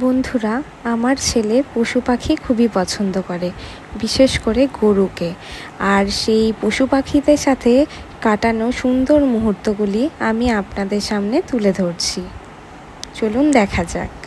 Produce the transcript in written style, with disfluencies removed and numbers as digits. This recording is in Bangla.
বন্ধুরা, আমার ছেলে পশু পাখি খুবই পছন্দ করে, বিশেষ করে গরুকে। আর সেই পশু পাখিদের সাথে কাটানো সুন্দর মুহূর্তগুলি আমি আপনাদের সামনে তুলে ধরছি। চলুন দেখা যাক।